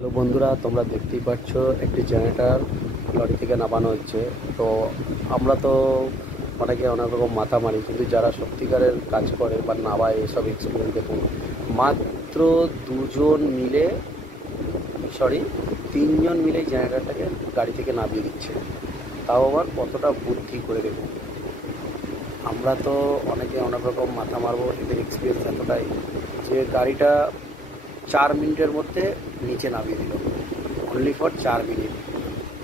Hello বন্ধুরা, তোমরা দেখতেই পাচ্ছ একটি জেনারেটর লরি থেকে নামানো হচ্ছে। তো আমরা তো অনেকে অনেক রকম মাথা মারি, কিন্তু যারা সত্যিকারের কাজ করে বা নামায় এসব এক্সপিরিয়েন্স দেখুন। মাত্র দুজন মিলে, সরি, তিনজন মিলে জেনারেটরটাকে গাড়ি থেকে নামিয়ে দিচ্ছে। তাও আবার কতটা বুদ্ধি করে দেখুন। আমরা তো অনেকে অনেক রকম মাথা মারবো, এদের এক্সপিরিয়েন্স এতটাই যে গাড়িটা 4 মিনিটের মধ্যে নিচে নামিয়ে দিল, অনলি ফর 4 মিনিট।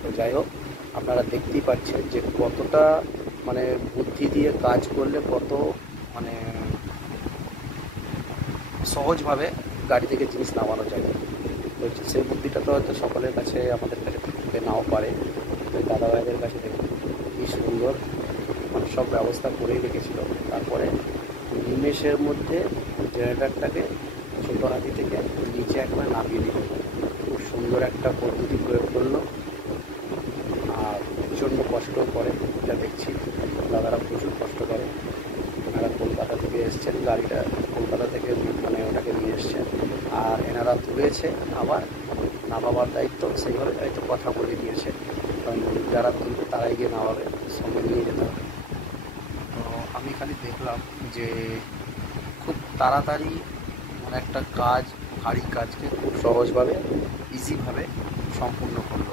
তো যাই হোক, আপনারা দেখতেই পাচ্ছেন যে কতটা বুদ্ধি দিয়ে কাজ করলে কত মানে সহজভাবে গাড়ি থেকে জিনিস নামানো যায়। তো সেই বুদ্ধিটা তো হয়তো সকলের কাছে, আমাদের কাছে থাকতে নাও পারে। তো দাদা ভাইদের কাছে দেখুন কী সুন্দর সব ব্যবস্থা করেই রেখেছিল। তারপরে নিমেষের মধ্যে জেনারেটরটাকে ছোটো হাতি থেকে নিচে একবার নামিয়ে দিল। খুব সুন্দর একটা পদ্ধতি প্রয়োগ করলো, আর প্রচণ্ড কষ্ট করে। যা দেখছি দাদারা প্রচুর কষ্ট করে। এনারা কলকাতা থেকে এসছেন, গাড়িটা কলকাতা থেকে ওটাকে নিয়ে এসছেন, আর এনারা তুলেছে, আবার নামাবার দায়িত্ব সেইভাবে দায়িত্ব কথা বলে দিয়েছে, কারণ যারা তুলবে তারাই গিয়ে নামাবে, সঙ্গে নিয়ে যেতে হবে। তো আমি খালি দেখলাম যে খুব তাড়াতাড়ি একটা কাজ, ভারী কাজকে খুব সহজভাবে, ইজিভাবে সম্পূর্ণ করলো।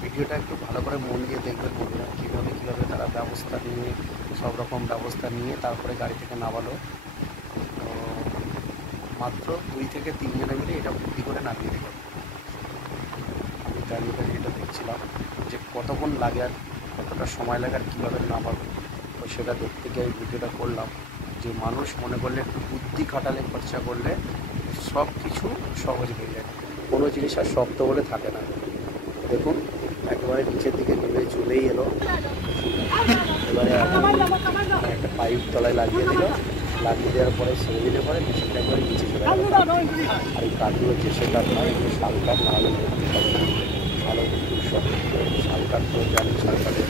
ভিডিওটা একটু ভালো করে মন দিয়ে দেখবেন বন্ধুরা, কীভাবে তারা ব্যবস্থা নিয়ে, সব রকম ব্যবস্থা নিয়ে তারপরে গাড়ি থেকে নামালো। তো মাত্র 2 থেকে 3 জনে মিলে এটা বুদ্ধি করে নামিয়ে দিল। আমি দাঁড়িয়ে দাঁড়িয়ে এটা দেখছিলাম যে কতক্ষণ লাগে আর কতটা সময় লাগে আর কীভাবে নামাবে। তো সেটা দেখতে গিয়ে এই ভিডিওটা করলাম যে মানুষ মনে করলে, একটু বুদ্ধি খাটালে, খরচা করলে সব কিছু সহজ হয়ে যায়। কোনো জিনিস আর শক্ত বলে থাকে না। দেখুন একেবারে নিচের দিকে নেমে চলেই এলো। এবারে একটা পাইপ তলায় লাগিয়ে দিল, লাগিয়ে দেওয়ার পরে ছেড়ে দিলে পরে মেশিনটা একবারে নিচে চলে গেল। আর এই কাঠগুলো যে সে কাঠ নয়, এগুলো শাল কাঠ, না হলে ভালো সব শাল কাঠ তো জানি, শাল কাঠের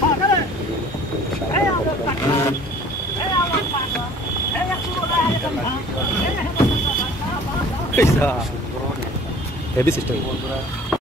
হেভি সিস্টেম বন্ধুরা।